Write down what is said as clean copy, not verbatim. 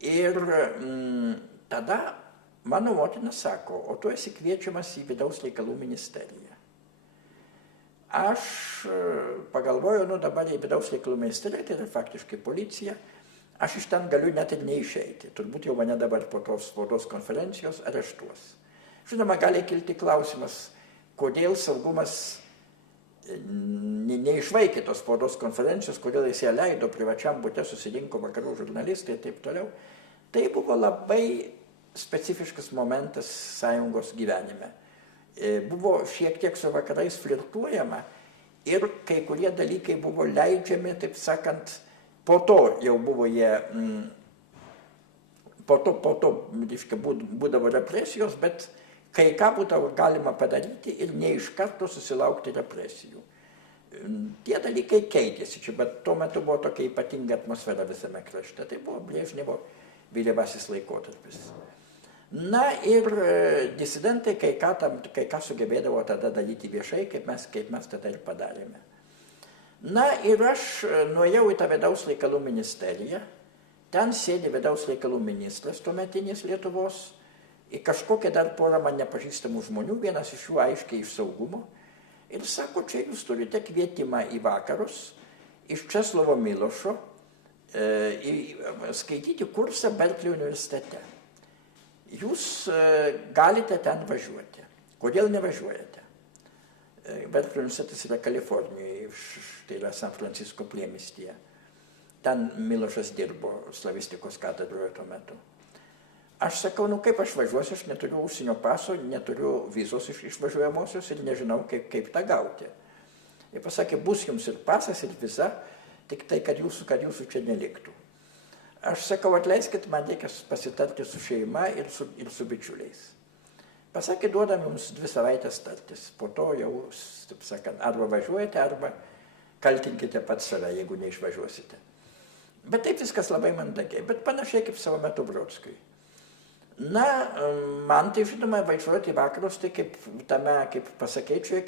Ir tada mano motina sako, o tu esi kviečiamas į vidaus reikalų ministeriją. Aš pagalvoju, dabar į vidaus reikalų ministeriją, tai yra faktiškai policija, aš iš ten galiu net ir neišeiti. Turbūt jau mane dabar po tos spaudos konferencijos areštuos. Žinoma, gali kilti klausimas, kodėl saugumas neišvaikė tos spaudos konferencijos, kodėl jis ją leido, privačiam bute susirinko vakarų žurnalistai ir taip toliau. Tai buvo labai specifiškas momentas sąjungos gyvenime. Buvo šiek tiek su vakarais flirtuojama ir kai kurie dalykai buvo leidžiami, taip sakant, po to jau buvo jie, po to būdavo represijos, bet kai ką būdavo galima padaryti ir ne iš karto susilaukti represijų. Tie dalykai keitėsi čia, bet tuo metu buvo tokia ypatinga atmosfera visame krašte. Tai buvo Brežnevo vėlyvasis laikotarpis. Na ir disidentai kai ką sugebėdavo tada daryti viešai, kaip mes tada ir padarėme. Na ir aš nuėjau į tą vidaus reikalų ministeriją. Ten sėdi vidaus reikalų ministras tuometinis Lietuvos. Ir kažkokia dar porą man nepažįstamų žmonių, vienas iš jų aiškiai iš saugumo. Ir sako, čia jūs turite kvietimą į vakarus iš Česlovo Milošo skaityti kursą Berklio universitete. Jūs galite ten važiuoti. Kodėl nevažiuojate? Berklio universitetas yra Kalifornijoje, tai yra San Francisco priemiestyje. Ten Milošas dirbo slavistikos katedroje tuo metu. Aš sakau, kaip aš važiuosiu, aš neturiu užsienio paso, neturiu vizos išvažiuojamosios ir nežinau, kaip tą gauti. Ir pasakė, bus jums ir pasas, ir viza, tik tai, kad jūsų čia neliktų. Aš sakau, atleiskit, man reikia pasitarti su šeima ir su bičiuliais. Pasakė, duodam jums 2 savaitės tartis. Po to jau, taip sakant, arba važiuojate, arba kaltinkite pats save, jeigu neišvažiuosite. Bet taip viskas labai mandagiai, bet panašiai kaip savo metu Brodskiui. Na, man tai žinoma, važiuoti į vakarus, tai kaip pasakėčiau,